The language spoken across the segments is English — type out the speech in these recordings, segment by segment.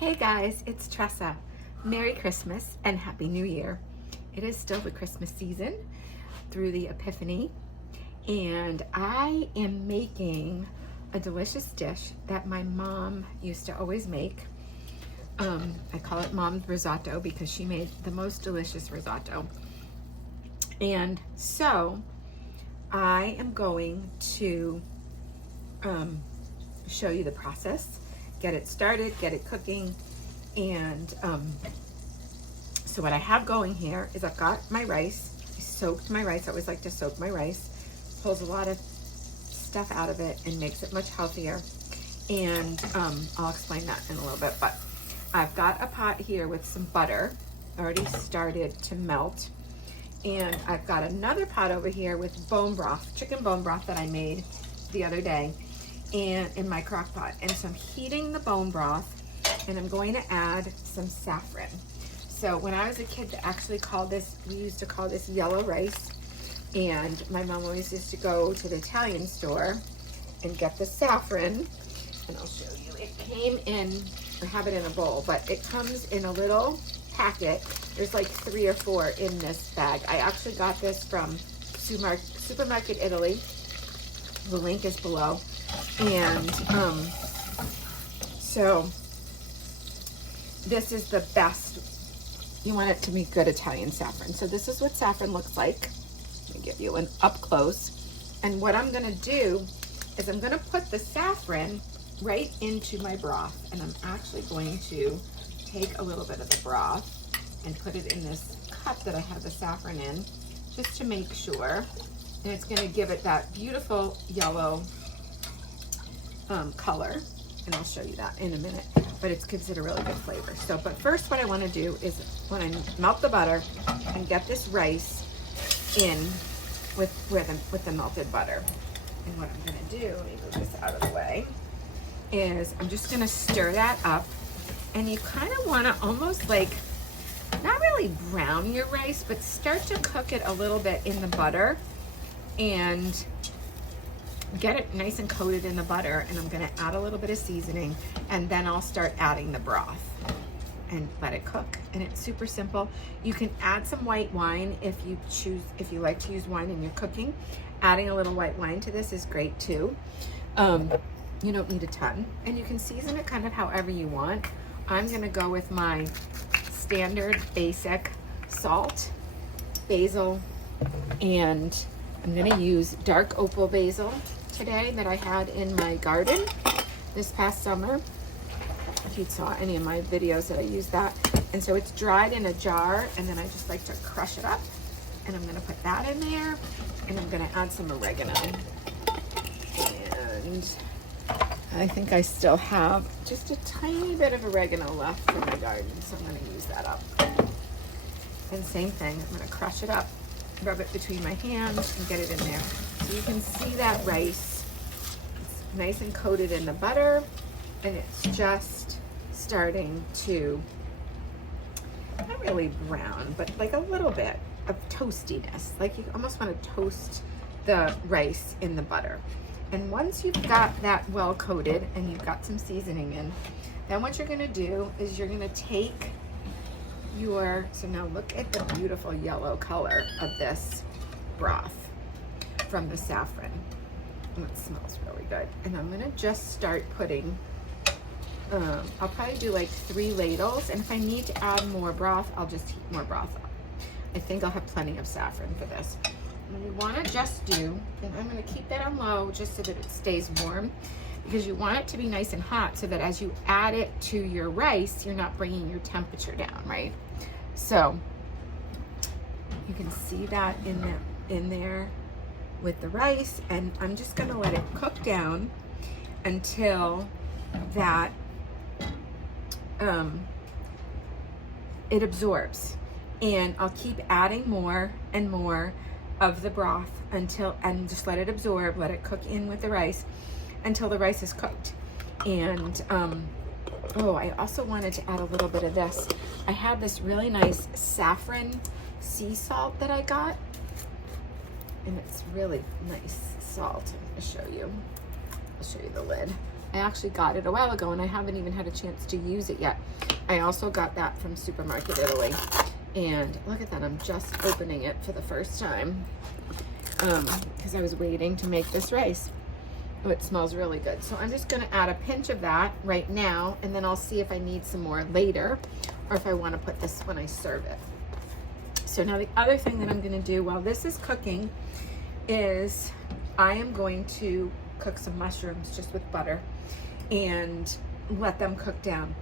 Hey guys, it's Tresa. Merry Christmas and Happy New Year. It is still the Christmas season through the Epiphany, and I am making a delicious dish that my mom used to always make. I call it Mom's Risotto because she made the most delicious risotto. And so I am going to show you the process, get it started, get it cooking. And so what I have going here is I've got my rice. I soaked my rice. I always like to soak my rice. Pulls a lot of stuff out of it and makes it much healthier. And I'll explain that in a little bit. But I've got a pot here with some butter already started to melt. And I've got another pot over here with bone broth, chicken bone broth that I made the other day and in my crock pot. And so I'm heating the bone broth and I'm going to add some saffron. So when I was a kid, we used to call this yellow rice. And my mom always used to go to the Italian store and get the saffron. And I'll show you, it came in, I have it in a bowl, but it comes in a little packet. There's like 3 or 4 in this bag. I actually got this from Supermarket Italy. The link is below. And so this is the best. You want it to be good Italian saffron. So this is what saffron looks like. Let me give you an up close. And what I'm gonna do is I'm gonna put the saffron right into my broth. And I'm actually going to take a little bit of the broth and put it in this cup that I have the saffron in, just to make sure. And it's gonna give it that beautiful yellow color. And I'll show you that in a minute, but it gives it a really good flavor. So, but first what I wanna do is when I melt the butter and get this rice in with the melted butter. And what I'm gonna do, let me move this out of the way, is I'm just gonna stir that up. And you kind of wanna almost like, not really brown your rice, but start to cook it a little bit in the butter and get it nice and coated in the butter. And I'm gonna add a little bit of seasoning and then I'll start adding the broth and let it cook. And it's super simple. You can add some white wine if you like to use wine in your cooking. Adding a little white wine to this is great too. You don't need a ton. And you can season it kind of however you want. I'm gonna go with my standard basic salt, basil, and I'm gonna use dark opal basil today that I had in my garden this past summer. If you saw any of my videos that I used that. And so it's dried in a jar, and then I just like to crush it up. And I'm gonna put that in there, and I'm gonna add some oregano. And I think I still have just a tiny bit of oregano left from my garden, so I'm gonna use that up. And same thing, I'm gonna crush it up, rub it between my hands and get it in there. So you can see that rice, it's nice and coated in the butter, and it's just starting to, not really brown, but like a little bit of toastiness. Like you almost wanna toast the rice in the butter. And once you've got that well coated and you've got some seasoning in, then what you're gonna do is you're gonna take so now look at the beautiful yellow color of this broth from the saffron. And it smells really good. And I'm gonna just start putting, I'll probably do like 3 ladles. And if I need to add more broth, I'll just heat more broth up. I think I'll have plenty of saffron for this. And you wanna just do, and I'm gonna keep that on low just so that it stays warm, because you want it to be nice and hot so that as you add it to your rice, you're not bringing your temperature down, right? So you can see that in there with the rice, and I'm just gonna let it cook down until that it absorbs. And I'll keep adding more and more of the broth and just let it absorb, let it cook in with the rice until the rice is cooked. And oh, I also wanted to add a little bit of this. I had this really nice saffron sea salt that I got, and it's really nice salt. I'll show you the lid. I actually got it a while ago and I haven't even had a chance to use it yet. I also got that from Supermarket Italy. And look at that, I'm just opening it for the first time because I was waiting to make this rice. Oh, it smells really good. So I'm just gonna add a pinch of that right now, and then I'll see if I need some more later, or if I wanna put this when I serve it. So now the other thing that I'm gonna do while this is cooking is I am going to cook some mushrooms just with butter and let them cook down.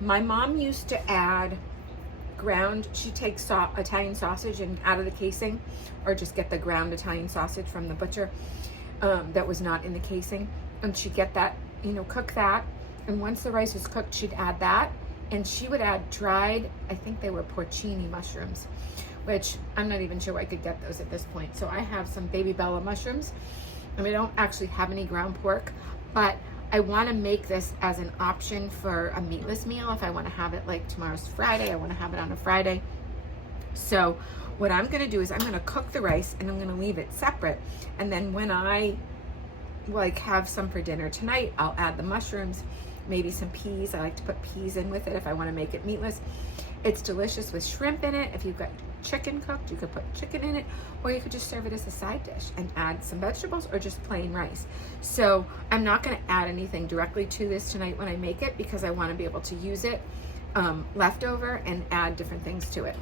My mom used to add ground, she takes Italian sausage and out of the casing, or just get the ground Italian sausage from the butcher that was not in the casing, and she'd get that, you know, cook that, and once the rice was cooked, she'd add that, and she would add dried, I think they were porcini mushrooms, which I'm not even sure I could get those at this point. So I have some baby Bella mushrooms, and we don't actually have any ground pork, but I want to make this as an option for a meatless meal. If I want to have it, like tomorrow's Friday, I want to have it on a Friday. So what I'm going to do is I'm going to cook the rice and I'm going to leave it separate. And then when I like have some for dinner tonight, I'll add the mushrooms, maybe some peas. I like to put peas in with it if I want to make it meatless. It's delicious with shrimp in it. If you've got chicken cooked, you could put chicken in it, or you could just serve it as a side dish and add some vegetables or just plain rice. So I'm not going to add anything directly to this tonight when I make it, because I want to be able to use it leftover and add different things to it.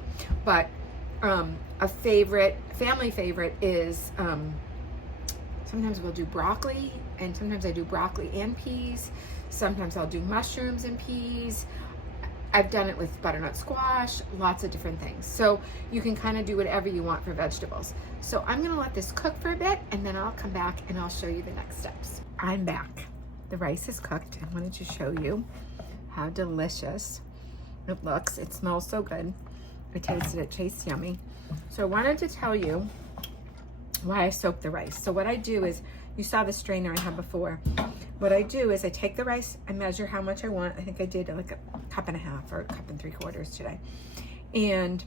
But a family favorite is sometimes we'll do broccoli, and sometimes I do broccoli and peas. Sometimes I'll do mushrooms and peas. I've done it with butternut squash, lots of different things. So you can kind of do whatever you want for vegetables. So I'm gonna let this cook for a bit, and then I'll come back and I'll show you the next steps. I'm back. The rice is cooked. I wanted to show you how delicious it looks. It smells so good. I tasted it, tastes yummy. So I wanted to tell you why I soak the rice. So what I do is, you saw the strainer I had before. What I do is I take the rice, I measure how much I want. I think I did like a cup and a half or a cup and 3/4 today. And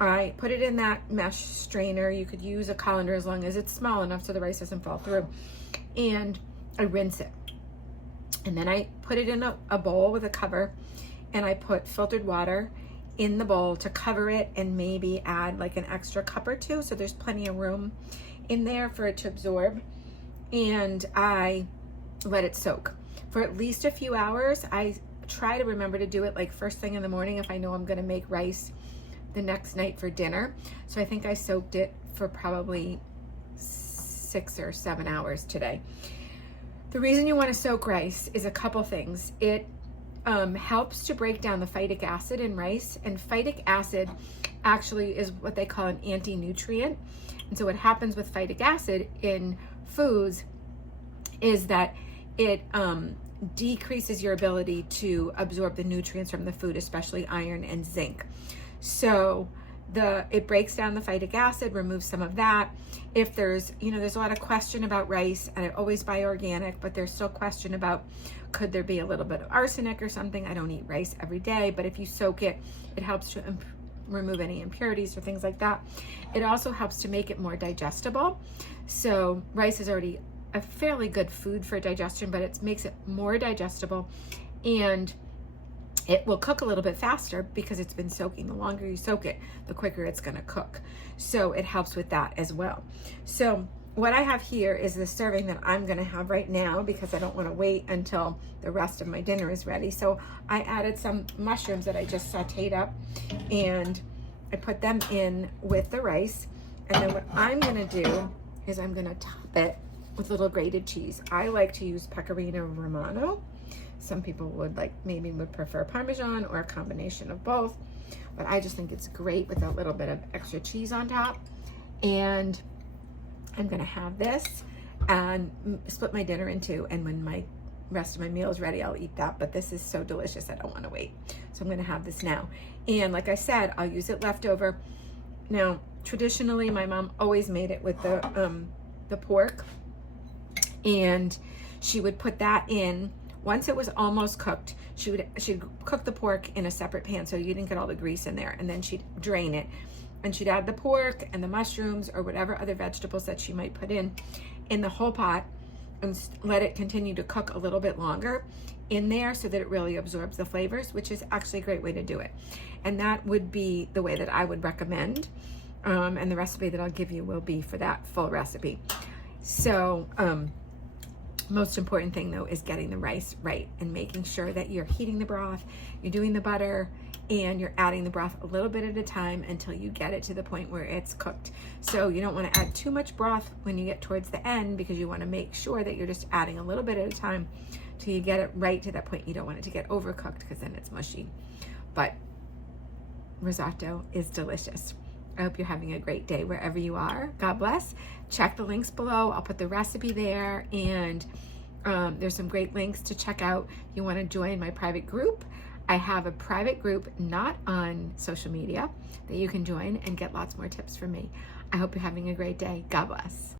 I put it in that mesh strainer. You could use a colander as long as it's small enough so the rice doesn't fall through. And I rinse it. And then I put it in a bowl with a cover, and I put filtered water in the bowl to cover it, and maybe add like an extra cup or two, so there's plenty of room in there for it to absorb. And I let it soak for at least a few hours. I try to remember to do it like first thing in the morning if I know I'm going to make rice the next night for dinner. So I think I soaked it for probably 6 or 7 hours today. The reason you want to soak rice is a couple things. It helps to break down the phytic acid in rice, and phytic acid actually is what they call an anti-nutrient. And so what happens with phytic acid in foods is that it decreases your ability to absorb the nutrients from the food, especially iron and zinc. So it breaks down the phytic acid, removes some of that. If there's a lot of question about rice, and I always buy organic, but there's still question about could there be a little bit of arsenic or something. I don't eat rice every day, but if you soak it, it helps to remove any impurities or things like that. It also helps to make it more digestible. So rice is already a fairly good food for digestion, but it makes it more digestible, and it will cook a little bit faster because it's been soaking. The longer you soak it, the quicker it's going to cook. So it helps with that as well. So what I have here is the serving that I'm going to have right now, because I don't want to wait until the rest of my dinner is ready. So I added some mushrooms that I just sauteed up, and I put them in with the rice. And then what I'm going to do is I'm going to top it with little grated cheese. I like to use Pecorino Romano. Some people would prefer Parmesan or a combination of both, but I just think it's great with a little bit of extra cheese on top. And I'm gonna have this and split my dinner in two, and when my rest of my meal is ready, I'll eat that. But this is so delicious, I don't want to wait. So I'm gonna have this now. And like I said, I'll use it leftover. Now, traditionally, my mom always made it with the pork, and she would put that in. Once it was almost cooked, she'd cook the pork in a separate pan so you didn't get all the grease in there, and then she'd drain it, and she'd add the pork and the mushrooms or whatever other vegetables that she might put in the whole pot, and let it continue to cook a little bit longer in there so that it really absorbs the flavors, which is actually a great way to do it. And that would be the way that I would recommend. And the recipe that I'll give you will be for that full recipe. So most important thing though is getting the rice right and making sure that you're heating the broth, you're doing the butter, and you're adding the broth a little bit at a time until you get it to the point where it's cooked. So you don't want to add too much broth when you get towards the end, because you want to make sure that you're just adding a little bit at a time till you get it right to that point. You don't want it to get overcooked because then it's mushy. But risotto is delicious. I hope you're having a great day wherever you are. God bless. Check the links below. I'll put the recipe there, and there's some great links to check out. You want to join my private group. I have a private group not on social media that you can join and get lots more tips from me. I hope you're having a great day. God bless.